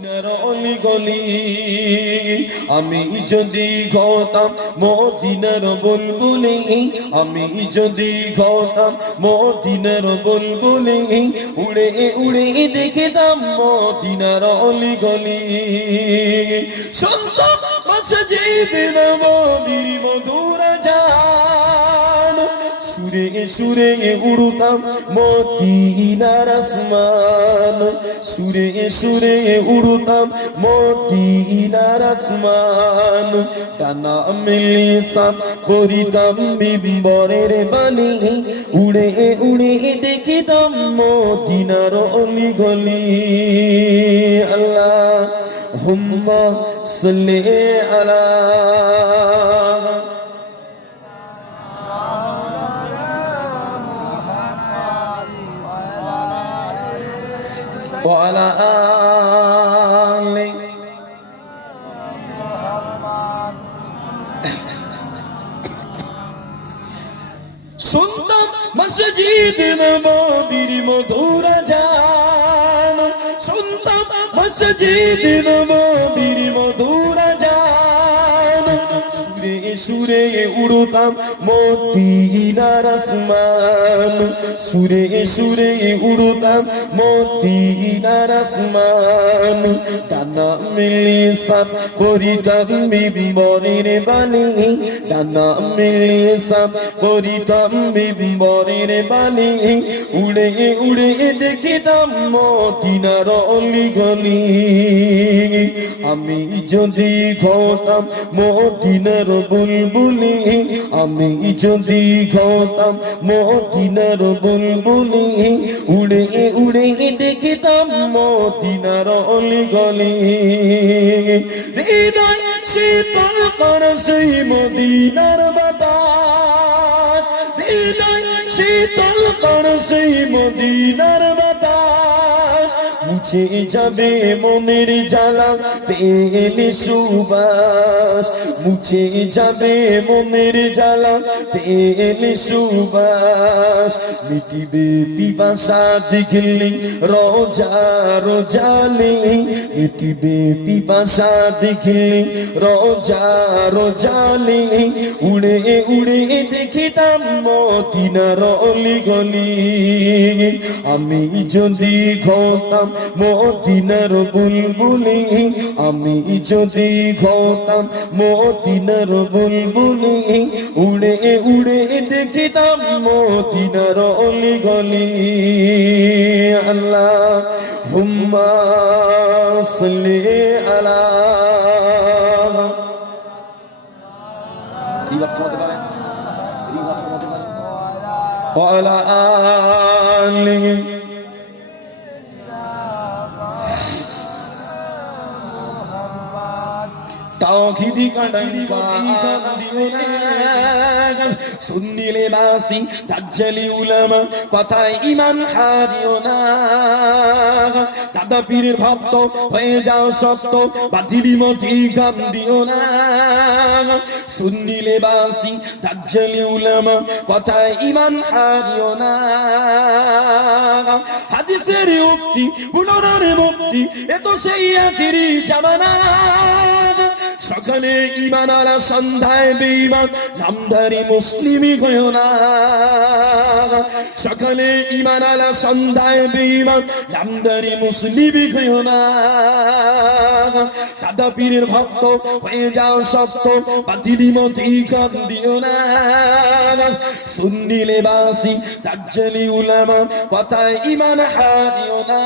অলি গলি আমি যদি হতাম মদিনার বুলবুলি, আমি যদি হতাম মদিনার বুলবুলি, উড়ে উড়ে দেখতাম মদিনার অলি গলি। শুনতাম মসজিদ নববীর মধুর আযান, সুরে সুরে উড়তাম মদিনার আসমান, সুরে সুরে উড়তাম মদিনার আসমান। ডানা মেলে সাফ করিতাম মিম্বরের বাণী, উড়ে উড়ে দেখিতাম মদিনার অলি গলি। আল্লাহুম্মা সাল্লি আলা وعلى آل শুনতাম মসজিদ নববীর মধুর আযান, শুনতাম মসজিদ নববীর মধুর আযান, সুরে সুরে উড়তাম মদিনার আসমান, সুরে সুরে উড়তাম মদিনার আসমান। ডানা মেলে সাফ করিতাম মিম্বরের বাণী, ডানা মেলে সাফ করিতাম মিম্বরের বাণী, উড়ে উড়ে দেখিতাম মদিনার অলি গলি। আমি যদি হতাম মদিনার বুলবুলি, আমি যদি হতাম মদিনার বুলবুলি, উড়ে উড়ে দেখিতাম মদিনার অলি গলি। হৃদয় শীতল করে সেই মদিনার বাতাস, হৃদয় শীতল করে সেই মদিনার বাতাস, মুছে যাবে মনের জ্বালা পেলে সুবাস, মুছে যাবে মনের জ্বালা পেলে সুবাস। মিটিবে পিপাসা দেখলি রোজা রোজালি, মিটিবে পিপাসা দেখলি রোজা রোজালি, উড়ে উড়ে দেখিতাম মদিনার অলি গলি। আমি যদি হতাম মদিনার বুলবুলি, আমি যদি হতাম মদিনার বুলবুলি, উড়ে উড়ে দেখিতাম মদিনার অলি গলি। আল্লাহুম্মা সাল্লি আলা ওয়ালা আলিহি তাওহীদি কাঁদাই সুন্নিলে বাসি দাজ্জালি উলামা কথায় ঈমান হারিও না। দাদা পীরের ভক্ত হয়ে যাও সত্য, বাতিলি মতি গান দিও না। সুন্নিলে বাসি দাজ্জালি উলামা কথায় ঈমান হারিও না। হাদিসের উক্তি গুণার মুক্তি এ তো সেই আখিরি জামানা। সকালে ঈমান আলা সন্ধ্যায় বেঈমান, নামধারী মুসলিমই হয়ো না। সকালে ঈমান আলা সন্ধ্যায় বেঈমান, নামধারী মুসলিমই হয়ো না। দাদা পীরের ভক্ত হয়ে যাও সত্য, বাতিলি মতি গান দিও না। সুন্নি লেবাসি দাজ্জালি উলামা কথায় ঈমান হারিও না।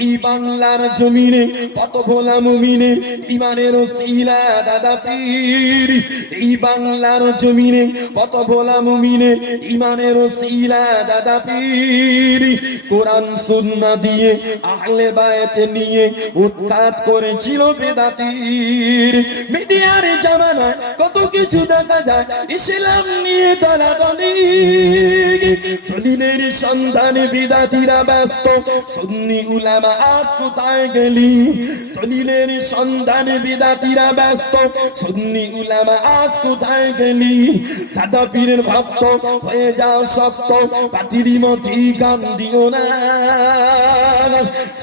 এই বাংলার জমিনে কত ভোলা মুমিনে ঈমানের ওসিলা দাদা পীর, এই বাংলার জমিনে কত ভোলা মুমিনে ঈমানের ওসিলা দাদা পীর। কোরআন সুন্নাহ দিয়ে আহলে বায়ত নিয়ে উৎখাত করেছিল বেদাতির। মিডিয়ার জামানায় কত কিছু দেখা যায়, ইসলাম নিয়ে দলাদলি। দলিলের সন্ধানে বিদাতিরা ব্যস্ত, সুন্নি উলামা আজ কোথায় গেলি? দলিলের সন্ধানে বিদাতিরা ব্যস্ত, সুন্নি উলামা আজ কোথায় গেলি? দাদা পীরের ভক্ত হয়ে যাও সত্য, বাতিলি মতি গান দিও না।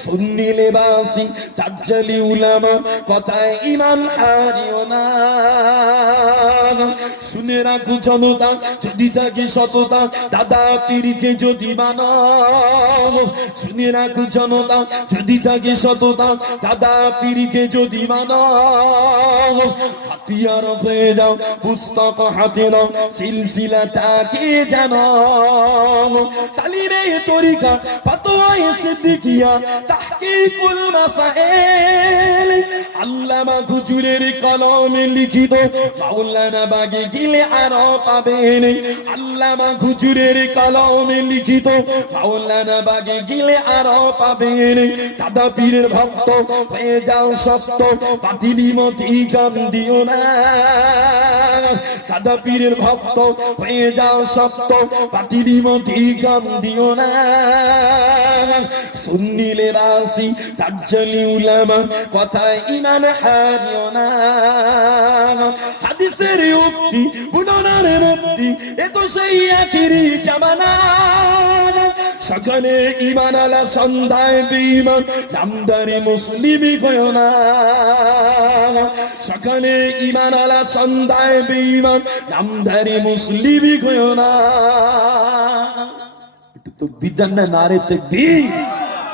সুন্নি লেবাসি তাজ্জালি উলামা কথায় ঈমান হারিও না শুনে রাখো জনতা যদি থাকে সততা দাদা পীরকে যদি মানো শুনে রাখো জনতা যদি থাকে সততা দাদা পীরকে যদি মানো হাতিয়ার হয়ে যাও পুস্তক হাতে নাও সিলসিলা তাকে জানো তালিমে তরিকা ফতোয়ায়ে সিদ্দিকিয়া তাহকিকুল মাসাইল আল্লামা হুজুরের কলমে লিখিত মাওলানা বাগে গেলে আরো পাবেন আল্লামা হুজুরের কলমে লিখিত মাওলানা বাগে গেলে আরো পাবেন দাদা পীরের ভক্ত হয়ে যাও সস্ত বাতিলি মতি গাম দিও না দাদা পীরের ভক্ত হয়ে যাও সস্ত বাতিলি মতি গাম দিও না সুন্নি লেবাসি তাজ্জালি উলামা কথায় ঈমান হারিও না হাদিসের উক্তি বুননার মুক্তি এ তো সেই আখিরি জামানা সকালে ঈমান আলা সন্ধ্যায় বেঈমান নামদারি মুসলিমি গয় না সকালে ঈমান আলা সন্ধ্যায় বেঈমান নামদারি মুসলিমি গয় না একটু তো বিধান না নারে তাকবীর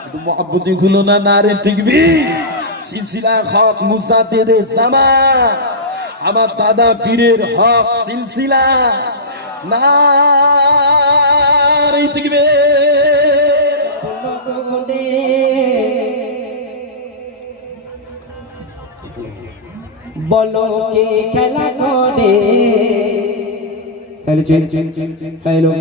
একটু মুহাব্বতি গুলো না নারে তাকবীর সিলসিলা হক মুজাদ্দিদে জামান আমার দাদা পীরের হক সিলসিলা নারে তাকবীর বলো কে খেলা করে হ্যালো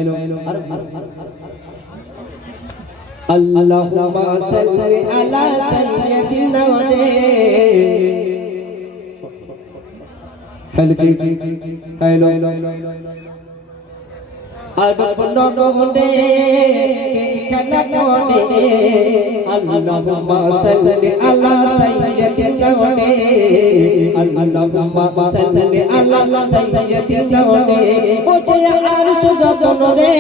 আল্লাহুম্মা সাল্লি আলা সাইয়্যিদিনা হ্যালো আর বন্ধুরে খেলা করে আল্লাহুম্মা সাল্লি আলা সাইয়্যিদিনা আল্লাহুম্মা সাল্লি আলা সাইয়্যিদিনা ও যে আরশ যতন রে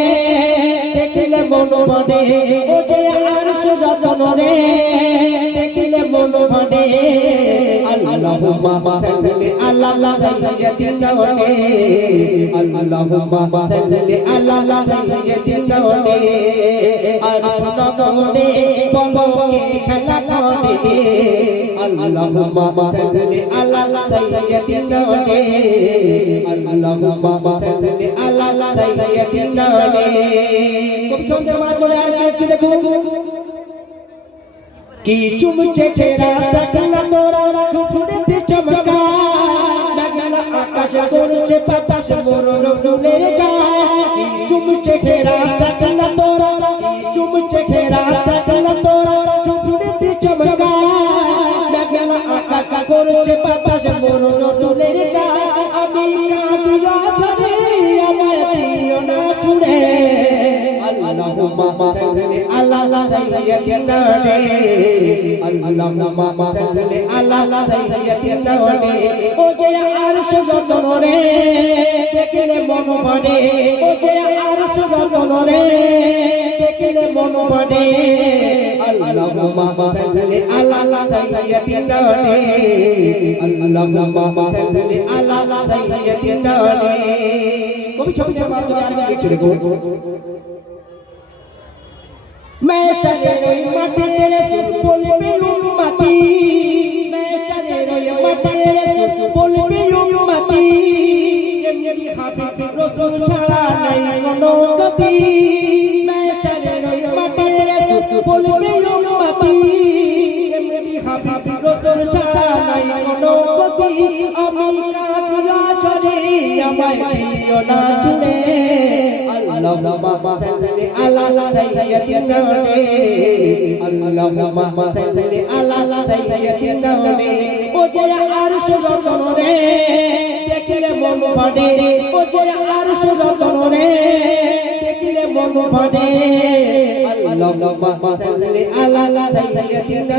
দেখিলে মন ভরে ও যে আরশ যতন রে দেখিলে মন ভরে আল্লাহুম্মা সাল্লি আলা সাইয়্যিদিনা আল্লাহুম্মা সাল্লি আলা সাইয়্যিদিনা আর নগরে বলো কে খেলা করে আল্লাহুম্মা সাল্লি আলা সাইয়্যিদিনা আল্লাহুম্মা সাল্লি আলা সাইয়্যিদিনা খুব সুন্দর মাত বলে আর কি দেখো কি চুমচে ছেড়া দেখলা তোরা ফুটে চমকা মেঘলা আকাশ করছে বাতাস মরণ ফুলের গায়ে কি চুমচে ছেড়া দেখলা তোরা চুমচে ছেড়া দেখলা তোরা ফুটে চমকা মেঘলা আকাশ করছে বাতাস মরণ ফুলের গায়ে আমি কাঁদিয়া ছড়ে আমায় দিও না ছুড়ে আল্লাহুম্মা সাল্লি আলা সাইয়্যিদিনা আল্লাহুম্মা সাল্লি আলা সাইয়্যিদিনা ও যে আরশ যতন রে দেখিলে মন ভরে ও যে আরশ যতন রে দেখিলে মন ভরে আল্লাহুম্মা সাল্লি আলা সাইয়্যিদিনা আল্লাহুম্মা সাল্লি আলা সাইয়্যিদিনা কবি ছন্দে বাজে আর কি ছেড়ে গো मैं शजरों मटेरे बोल में उम्मती मैं शजरों मटेरे बोल में उम्मती मेरी हबीब रसूल छाड़ा नहीं कोनो गति मैं शजरों मटेरे बोल में उम्मती मेरी हबीब रसूल छाड़ा नहीं कोनो गति अमी कादिया छड़े আমায় দিও না ছুড়ে আল্লাহুম্মা সাল্লি আলা সাইয়্যিদিনা আল্লাহুম্মা সাল্লি আলা সাইয়্যিদিনা ও যে আরশ যতন রে দেখিলে মন ভরে ও যে আরশ যতন রে দেখিলে মন ভরে আল্লাহুম্মা সাল্লি আলা সাইয়্যিদিনা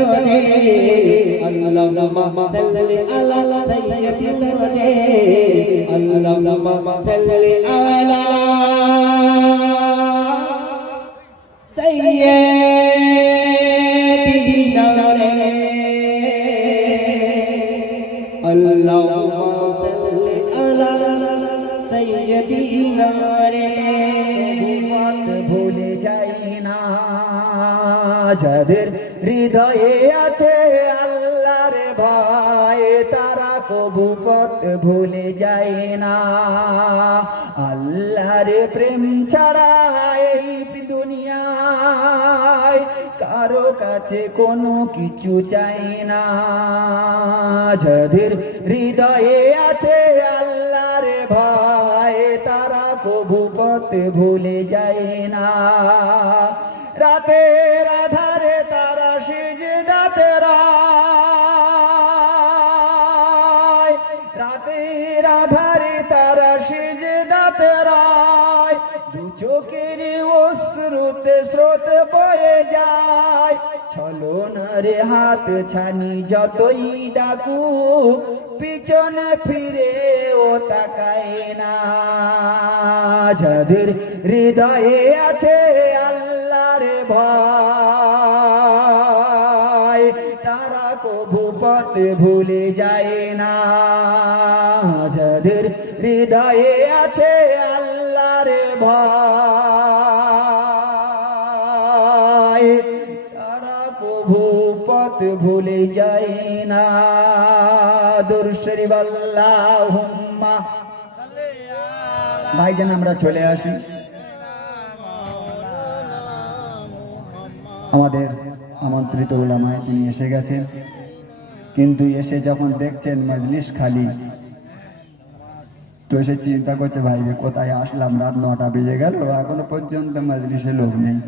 আল্লাহুম্মা সাল্লি আলা সাইয়্যিদিনা আল্লাহুম্মা সাল্লি আলা সাইয়্যিদিনা যাদের হৃদয়ে আছে আল্লাহর ভয় তারা কবু পথ ভুলে যায় না। আল্লাহর প্রেম ছাড়া এই দুনিয়ায় কারো কাছে কোনো কিছু চাই না। যাদের হৃদয়ে আছে আল্লাহর ভয় তারা কবু পথ ভুলে যায় না। রাতের আধারে তারা সিজদাতে রায়, রাতের আধারে তারা সিজদাতে রায়, দু চোখের অশ্রুতে স্রোত বয়ে যায়। ছলনার হাত ছানি যতই ডাকু পিছনে ফিরে ও তাকায় না। যাদের হৃদয়ে আছে আল্লাহর ভয় তারা কবু পথ ভুলে যায় না। যাদের হৃদয়ে আছে আল্লাহর ভয় তারা কবু পথ ভুলে যায় না। দুরূদ শরীফ আল্লাহুম্মা। ভাইজান আমরা চলে আসি। আমাদের আমন্ত্রিত উলামায়ে তিনি এসে গেছেন, কিন্তু এসে যখন দেখছেন মজলিস খালি তো এসে চিন্তা করছে ভাই কোথায় আসলাম, রাত 9টা বেজে গেল এখনো পর্যন্ত মজলিসে লোক নেই।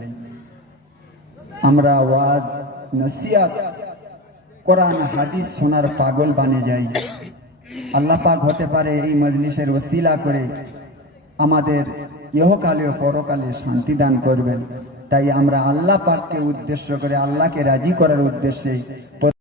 আমরা ওয়াজ নসিহত কোরআন হাদিস শোনার পাগল বানে যাই। আল্লাহ পাক হতে পারে এই মজলিসের ওসিলা করে আমাদের ইহকালে ও পরকালে শান্তি দান করবেন। তাই আমরা আল্লাহ পাককে উদ্দেশ্য করে আল্লাহকে রাজি করার উদ্দেশ্যে